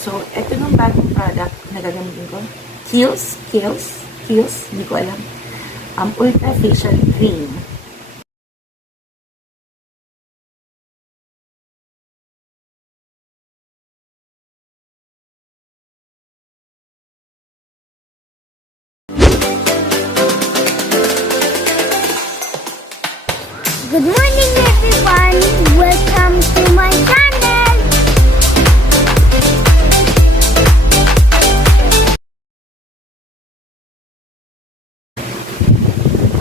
So, ito nung bagong product na gagamitin ko. Kiehl's, hindi ko alam. Ultra Facial Cream. Good morning everyone! Welcome to my channel!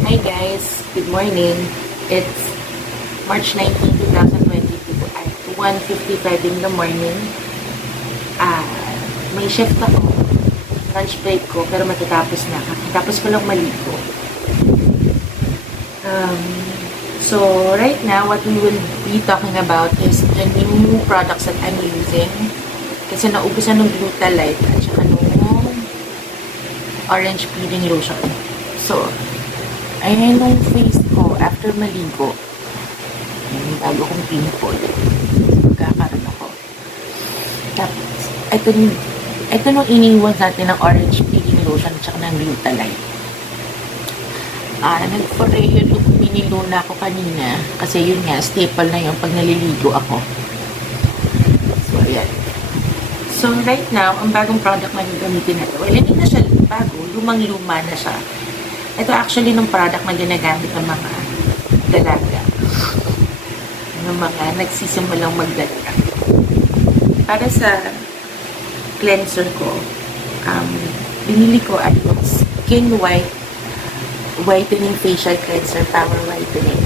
Hi guys, good morning. It's March 19, 2022 at 1:55 in the morning. May shift ako. Lunch break ko, pero matatapos na. Tapos ko lang maligo. So, right now, what we will be talking about is the new products that I'm using. Kasi naubusan ng Glutalite at saka nung orange peeling lotion. So, ayan yung face ko after maligo. Ayan, bago kong pimple. Magkakaroon ako. Tapos, ito nung iniwan natin ng orange peeling lotion at saka ng Glutalite. Nag-Foreo look miniluna ako kanina kasi yun nga, staple na yun pag naliligo ako. So, ayan. So, right now, ang bagong product na gagamitin natin. Well, hindi na siya bago. Lumang-luma na siya. Ito actually nung product na ginagamit ng mga dalaga. Ng mga nagsisimulang magdalaga. Para sa cleanser ko, binili ko ay yung Skin White Whitening Facial Cleanser Power Whitening.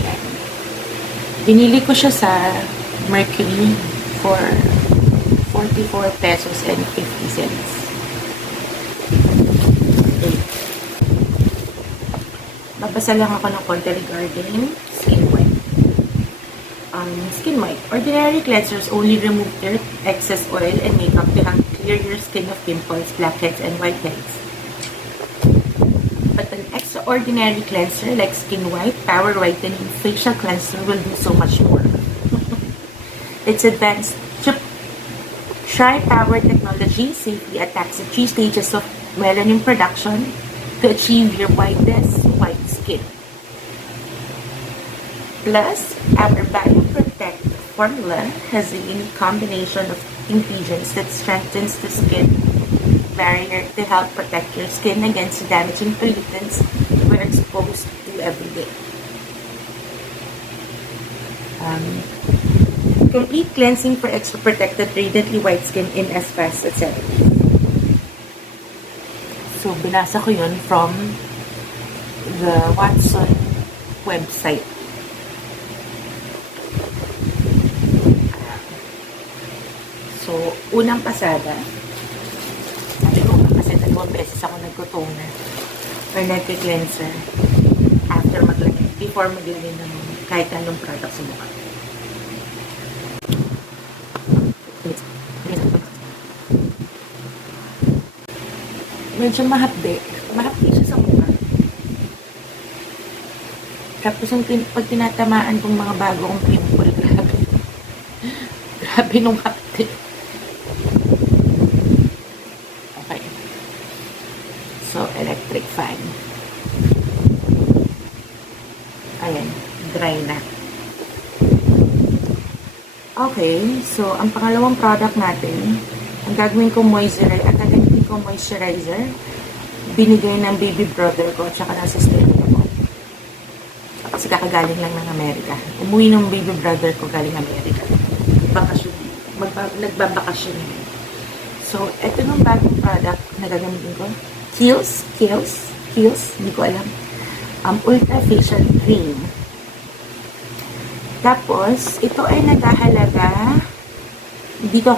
Ayan. Binili ko siya sa Mercury for 44 pesos and 50 cents. Okay. Babasa lang ako ng konti regarding Skin White. Skin White. Ordinary cleansers only remove dirt, excess oil, and makeup to help clear your skin of pimples, blackheads, and whiteheads. But an extraordinary cleanser like Skin White Power Whitening Facial Cleanser will do so much more. Its advanced Tri-Power technology safely attacks the 3 stages of melanin production to achieve your whitest white skin. Plus, our BioProtect formula has a unique combination of ingredients that strengthens the skin barrier to help protect your skin against the damaging pollutants we're exposed to every day. Complete cleansing for extra protected, radiantly white skin in as fast as 7 days. So, binasa ko yun from the Watson website. So, unang pasada, kasi 2 beses ako nagko-toner or nagki-cleanser after maglagay, before maglagay ng kahit anong product sa mukha. Medyo mahapde siya sa mukha. Tapos pag tinatamaan kong mga bago kong pimple, grabe nung hapde. So, electric fan. Ayan, dry na. Okay, so, ang pangalawang product natin, ang gagawin ko moisturizer, binigay ng baby brother ko, tsaka ng sister ko. Kasi kakagaling lang ng Amerika. Umuwi ng baby brother ko galing Amerika. Bakasyon. Nagbabakasyon. So, ito nung bagong product na gagamitin ko. Kiehl's, hindi ko alam. Ultra Facial Cream. Tapos, ito ay naghahalaga. Nandito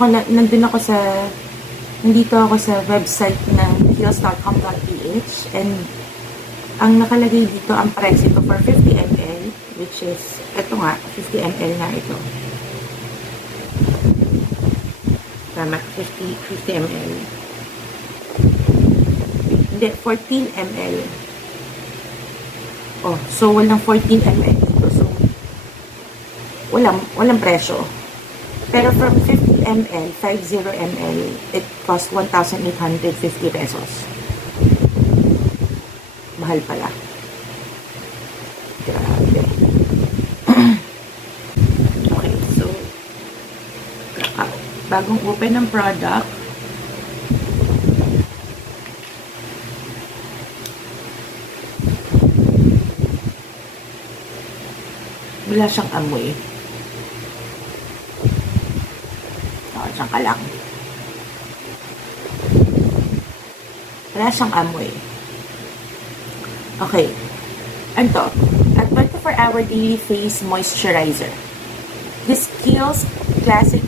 ako sa website ng kiehl's.com.ph and ang nakalagay dito, ang price ito for 50 ml, which is, ito nga, 50 ml na ito. Tama, 50 ml. Hindi, 14 ml. Oh, so walang 14 ml dito. So, walang presyo. Pero from 50 ml, 50 ml, it cost 1,850 pesos. Mahal pala. Grabe. Okay, so, bagong open ng product. Wala siyang amoy. Diyan ka lang. Wala siyang amoy. Okay. Anto, a 24-hour daily face moisturizer. This Kiehl's Classic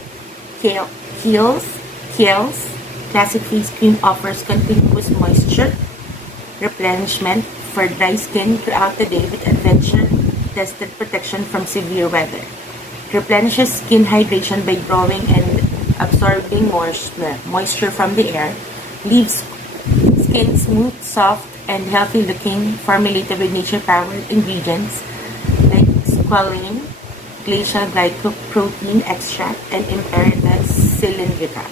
Classic Face Cream offers continuous moisture replenishment for dry skin throughout the day with adventure-tested protection from severe weather. Replenishes skin hydration by drawing and absorbing moisture from the air, leaves skin smooth, soft, and healthy-looking, formulated with nature-powered ingredients like squalene, glacial glycoprotein extract, and imperative cylindrica.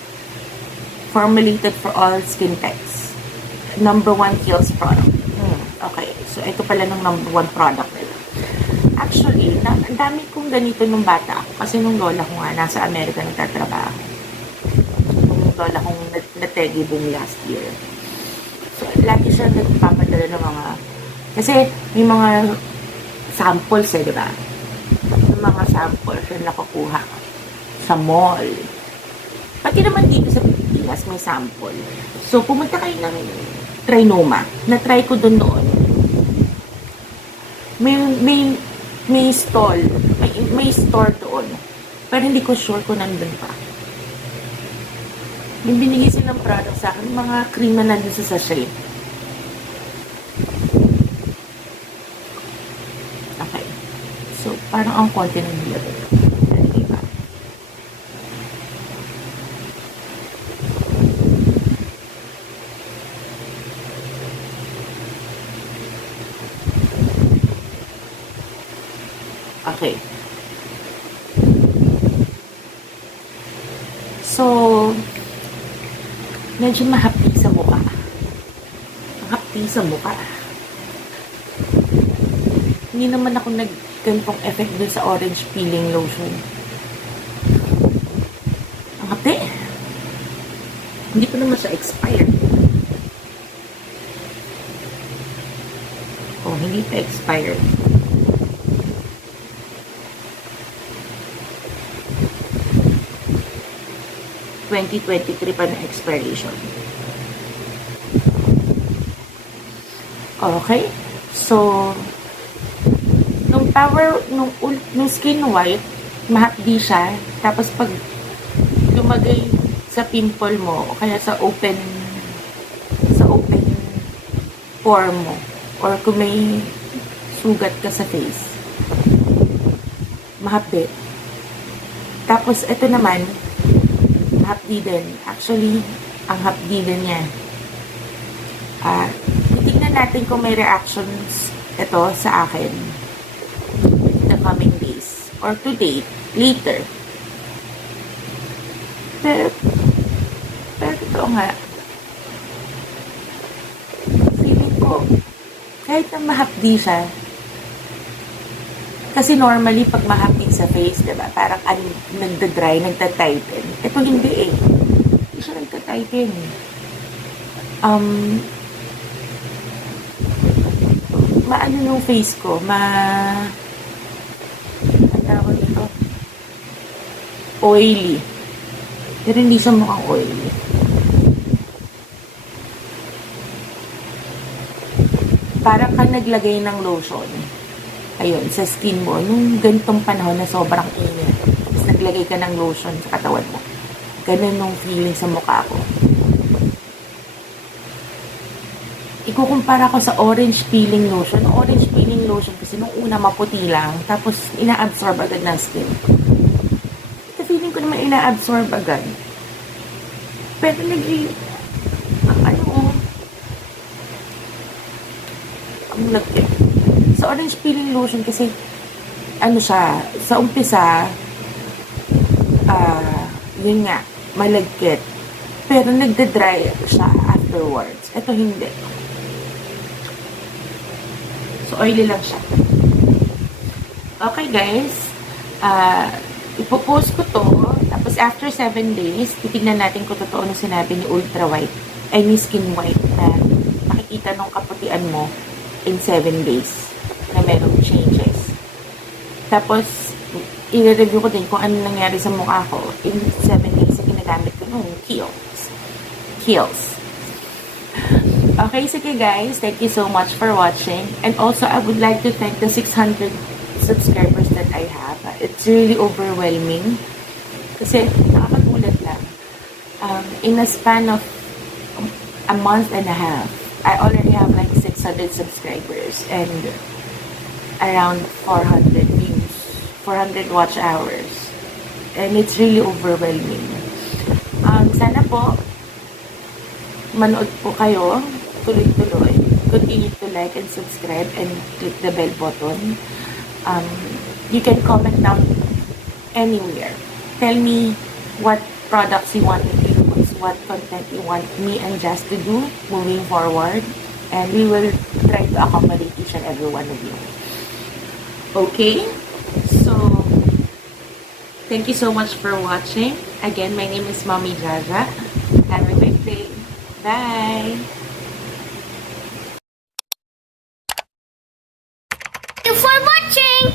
Formulated for all skin types. Number 1 Kiehl's product. Okay, so ito pala ng number 1 product nila. Actually, ang dami kong ganito nung bata ako. Kasi nung lola ko nga, nasa Amerika nagtatrabaho. Nung lola kong nategi boom last year. So, lagi siya nagpapadala ng mga... Kasi, may mga samples di ba? Yung mga samples yung nakukuha sa mall. Pati naman dito sa Pilipinas, may sample. So, pumunta kayo ng Trinoma. Na-try ko doon noon. May stall. May store doon. Pero hindi ko sure kung nandun pa. Yung binigay silang product sa akin, mga cream na nandun sa sachet. Okay. So, parang ang konti ng nilagay. Diba? Okay. So, medyo mahapdi sa mukha. Mahapdi sa mukha. Hindi naman ako nag-ganitong effect dun sa orange peeling lotion. Ang hapdi. Hindi pa naman siya expired. Oh, hindi pa expired. pa na expiration. Okay. So, nung skin white, mahapdi siya. Tapos pag lumagay sa pimple mo, o kaya sa open pore mo, or kung may sugat ka sa face, mahapdi. Tapos, ito naman, hapdi din. Actually, ang hapdi din niya. Titignan natin kung may reactions ito sa akin in the coming days. Or today, later. Pero ito nga. Feeling ko, kahit na mahapdi siya, kasi normally, pag mahapdi sa face, diba, parang nagda-dry, nagta-tighten. Ito hindi eh. Hindi siya nagta-tighten. Maano yung face ko? Ang tawag ito? Oily. Pero hindi siya mukhang oily. Parang ka naglagay ng lotion. Ayun, sa skin mo, yung ganitong panahon na sobrang init, tapos naglagay ka ng lotion sa katawan mo. Ganun yung feeling sa mukha ko. Ikukumpara ko sa orange peeling lotion. Orange peeling lotion kasi nung una maputi lang, tapos ina-absorb agad ng skin. Ito feeling ko naman ina-absorb agad. Pero ang lagkit. Sa orange peeling lotion kasi ano siya, sa umpisa yun nga, malagkit. Pero nagda-dry siya afterwards. Ito hindi. So, oily lang siya. Okay, guys. Ipopost ko to. Tapos, after 7 days, titignan natin kung totoo na sinabi ni Ultra White, ay ni Skin White, na makikita nung kaputian mo in 7 days na merong changes. Tapos, i-review ko din kung ano nangyari sa mukha ko in 7 days na ginagamit ko nung Kiehl's. Okay, sige guys. Thank you so much for watching. And also, I would like to thank the 600 subscribers that I have. It's really overwhelming. Kasi, nakakagulat lang. In a span of a month and a half, I already have like 600 subscribers and around 400 views, 400 watch hours. And it's really overwhelming. Sana po, manood po kayo, tuloy-tuloy. Continue to like and subscribe and click the bell button. You can comment down anywhere. Tell me what products you want me to use, what content you want me and Jazz to do moving forward. And we will try to accommodate each and every one of you. Okay? So, thank you so much for watching. Again, my name is Mommy Jaja. Have a great day. Bye! Thank you for watching.